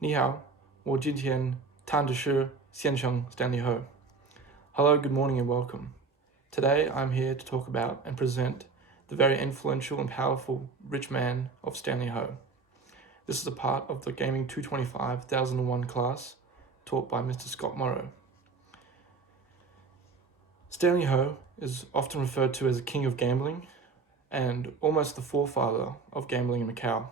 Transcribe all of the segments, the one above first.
你好，我今天谈的是先生 Stanley Ho. Hello, good morning and welcome. Today I'm here to talk about and present the very influential and powerful rich man of Stanley Ho. This is a part of the Gaming 225 1001 class taught by Mr. Scott Morrow. Stanley Ho is often referred to as a king of gambling and almost the forefather of gambling in Macau.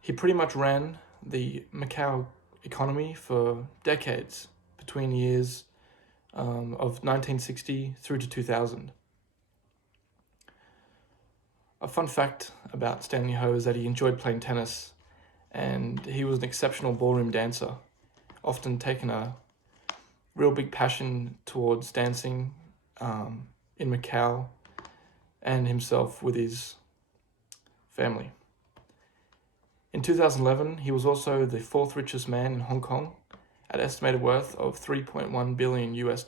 He pretty much ran the Macau economy for decades between the years of 1960 through to 2000. A fun fact about Stanley Ho is that he enjoyed playing tennis and he was an exceptional ballroom dancer, often taking a real big passion towards dancing in Macau and himself with his family. In 2011, he was also the fourth richest man in Hong Kong at estimated worth of $3.1 billion US.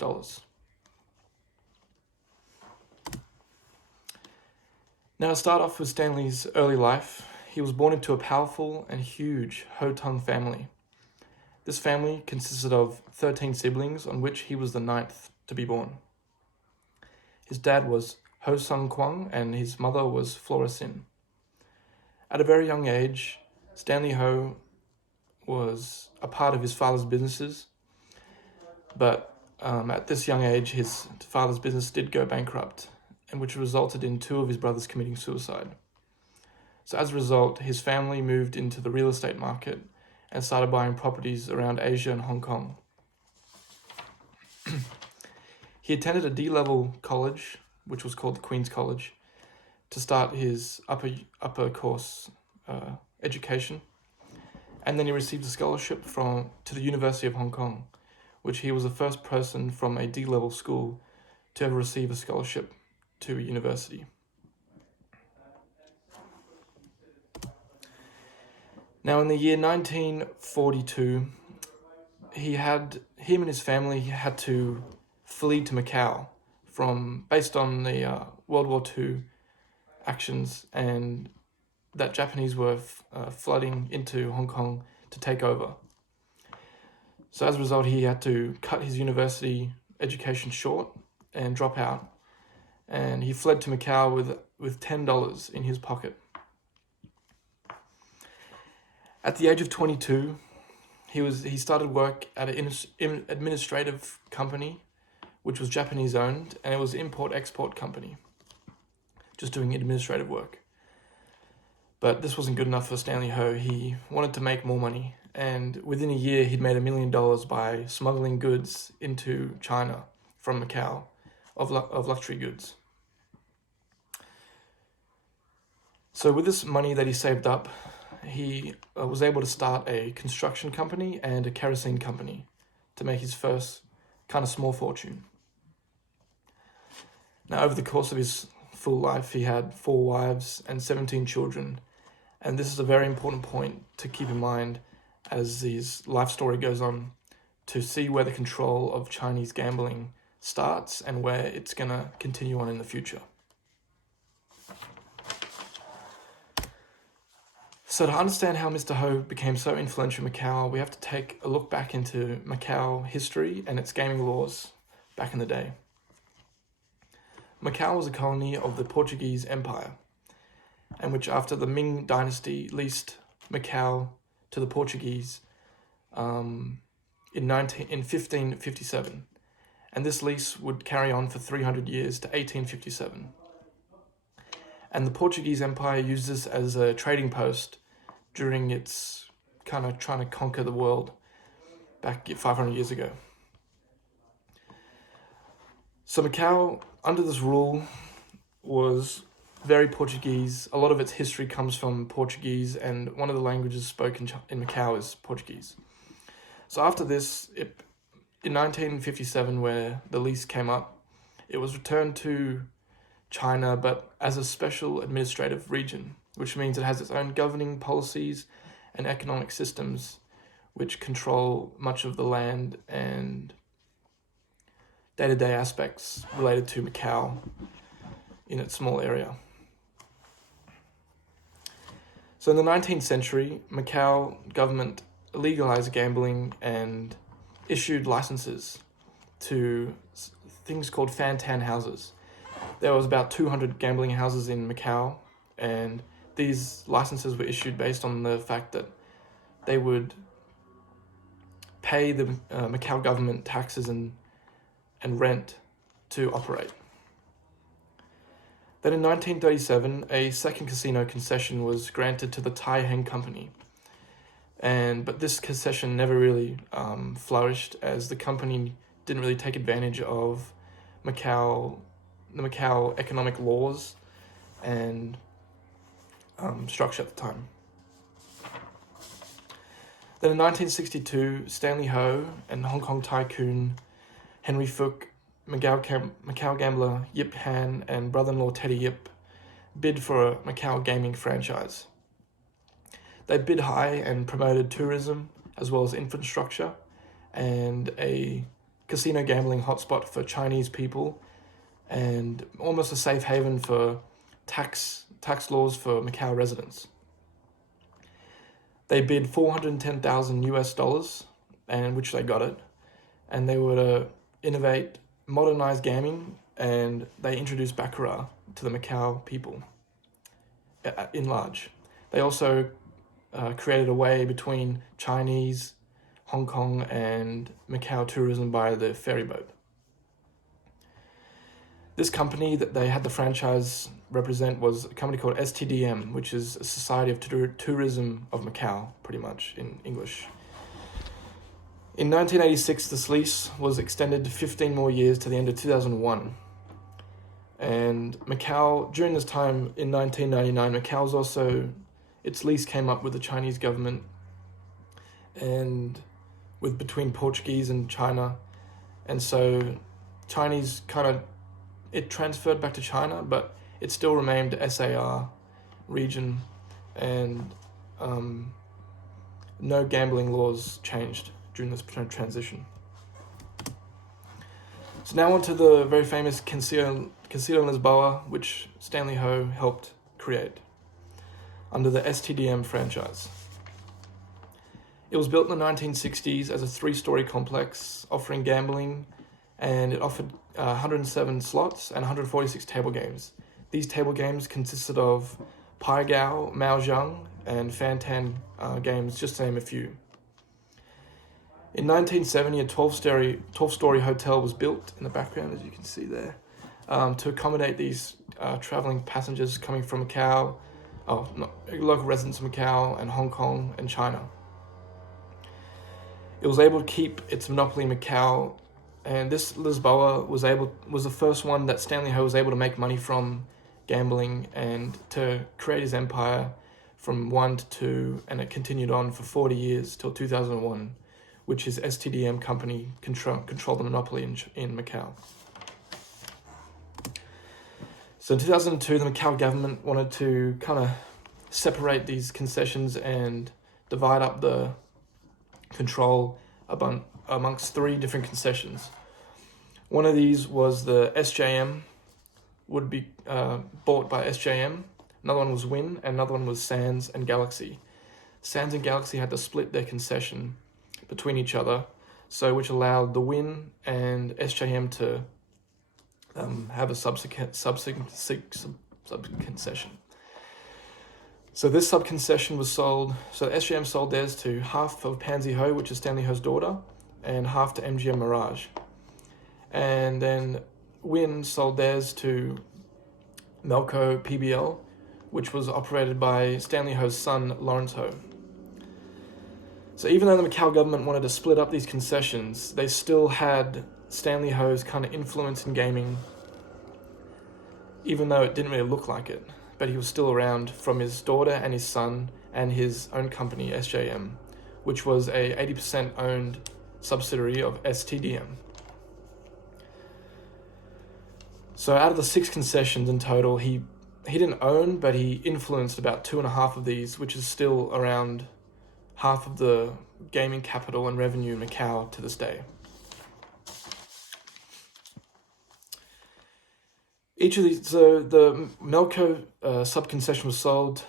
Now, to start off with Stanley's early life, he was born into a powerful and huge Ho Tung family. This family consisted of 13 siblings, on which he was the ninth to be born. His dad was Ho Sung Kwang and his mother was Flora Sin. At a very young age, Stanley Ho was a part of his father's businesses, but at this young age, his father's business did go bankrupt, and which resulted in two of his brothers committing suicide. So as a result, his family moved into the real estate market and started buying properties around Asia and Hong Kong. He attended a D-level college, which was called the Queen's College, to start his upper course education, and then he received a scholarship to the University of Hong Kong, which he was the first person from a D-level school to ever receive a scholarship to a university. Now, in the year 1942, him and his family had to flee to Macau based on the World War II actions, and that Japanese were flooding into Hong Kong to take over. So as a result, he had to cut his university education short and drop out, and he fled to Macau with $10 in his pocket. At the age of 22, he started work at an administrative company, which was Japanese owned, and it was an import-export company, just doing administrative work. But this wasn't good enough for Stanley Ho. He wanted to make more money, and within a year, he'd made $1 million by smuggling goods into China from Macau of luxury goods. So with this money that he saved up, he was able to start a construction company and a kerosene company to make his first kind of small fortune. Now, over the course of his full life, he had 4 wives and 17 children, and this is a very important point to keep in mind as his life story goes on, to see where the control of Chinese gambling starts and where it's going to continue on in the future. So to understand how Mr. Ho became so influential in Macau, we have to take a look back into Macau history and its gaming laws back in the day. Macau was a colony of the Portuguese Empire, and which after the Ming Dynasty leased Macau to the Portuguese in 1557, and this lease would carry on for 300 years to 1857. And the Portuguese Empire used this as a trading post during its kind of trying to conquer the world back 500 years ago. So Macau, under this rule, was very Portuguese. A lot of its history comes from Portuguese, and one of the languages spoken in Macau is Portuguese. So after this, in 1957, where the lease came up, it was returned to China, but as a special administrative region, which means it has its own governing policies and economic systems which control much of the land and day-to-day aspects related to Macau in its small area. So in the 19th century, Macau government legalized gambling and issued licenses to things called fan-tan houses. There was about 200 gambling houses in Macau, and these licenses were issued based on the fact that they would pay the Macau government taxes and rent to operate. Then in 1937, a second casino concession was granted to the Tai Heng Company. But this concession never really flourished, as the company didn't really take advantage of the Macau economic laws and structure at the time. Then in 1962, Stanley Ho and Hong Kong tycoon Henry Fuk, Macau gambler Yip Han, and brother-in-law Teddy Yip bid for a Macau gaming franchise. They bid high and promoted tourism as well as infrastructure and a casino gambling hotspot for Chinese people, and almost a safe haven for tax laws for Macau residents. They bid $410,000 and which they got it, and they were to innovate, modernize gaming, and they introduced baccarat to the Macau people in large. They also created a way between Chinese, Hong Kong, and Macau tourism by the ferry boat. This company that they had the franchise represent was a company called STDM, which is a Society of Tourism of Macau, pretty much in English. In 1986, this lease was extended to 15 more years to the end of 2001. And Macau, during this time in 1999, Macau's also, its lease came up with the Chinese government and between Portuguese and China. And so Chinese it transferred back to China, but it still remained SAR region, and no gambling laws changed during this transition. So now on to the very famous Casino Lisboa, which Stanley Ho helped create under the STDM franchise. It was built in the 1960s as a 3-story complex offering gambling, and it offered 107 slots and 146 table games. These table games consisted of Pai Gao, Mahjong, and Fan-Tan games, just to name a few. In 1970, a 12-story hotel was built in the background, as you can see there, to accommodate these traveling passengers coming from Macau, local residents of Macau and Hong Kong and China. It was able to keep its monopoly in Macau, and this Lisboa was the first one that Stanley Ho was able to make money from gambling and to create his empire from 1 to 2, and it continued on for 40 years till 2001, which his STDM company controlled the monopoly in Macau. So in 2002, the Macau government wanted to kind of separate these concessions and divide up the control amongst 3 different concessions. One of these was the SJM, would be bought by SJM. Another one was Wynn, and another one was Sands and Galaxy. Sands and Galaxy had to split their concession between each other, which allowed the Wynn and SJM to have a sub-concession. So this sub-concession was sold, so SJM sold theirs to half of Pansy Ho, which is Stanley Ho's daughter, and half to MGM Mirage. And then Wynn sold theirs to Melco PBL, which was operated by Stanley Ho's son, Lawrence Ho. So even though the Macau government wanted to split up these concessions, they still had Stanley Ho's kind of influence in gaming, even though it didn't really look like it. But he was still around from his daughter and his son and his own company, SJM, which was a 80% owned subsidiary of STDM. So out of the 6 concessions in total, he didn't own, but he influenced about 2.5 of these, which is still around half of the gaming capital and revenue in Macau to this day. Each of these, so the Melco sub-concession was sold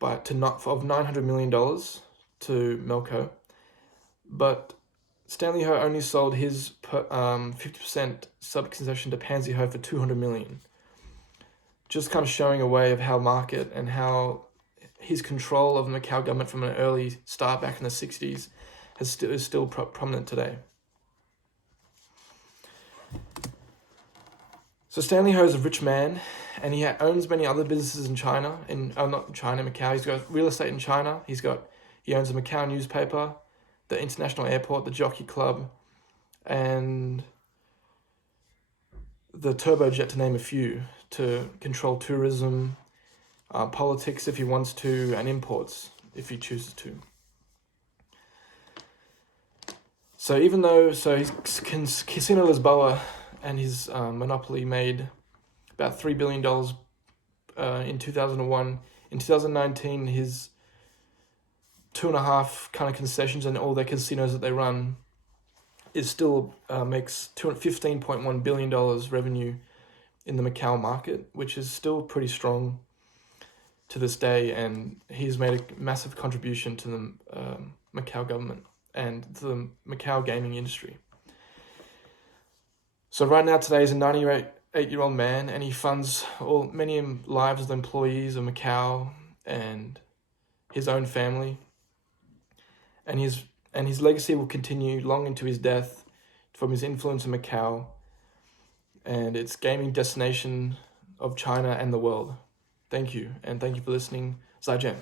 of $900 million to Melco, but Stanley Ho only sold his 50% sub-concession to Pansy Ho for $200 million. Just kind of showing a way of how market and how his control of the Macau government from an early start back in the 60s is still prominent today. So Stanley Ho is a rich man, and he owns many other businesses in China, not China, Macau. He's got real estate in China. He owns a Macau newspaper, the international airport, the jockey club, and the turbojet, to name a few, to control tourism, politics if he wants to, and imports if he chooses to. So his Casino Lisboa and his monopoly made about $3 billion in 2001. In 2019, his 2.5 kind of concessions and all their casinos that they run is still makes $15.1 billion revenue in the Macau market, which is still pretty strong to this day, and he's made a massive contribution to the Macau government and to the Macau gaming industry. So right now, today, he's a 98-year-old man, and he funds many lives of the employees of Macau and his own family, and his legacy will continue long into his death from his influence in Macau and its gaming destination of China and the world. Thank you, and thank you for listening. Zaijian.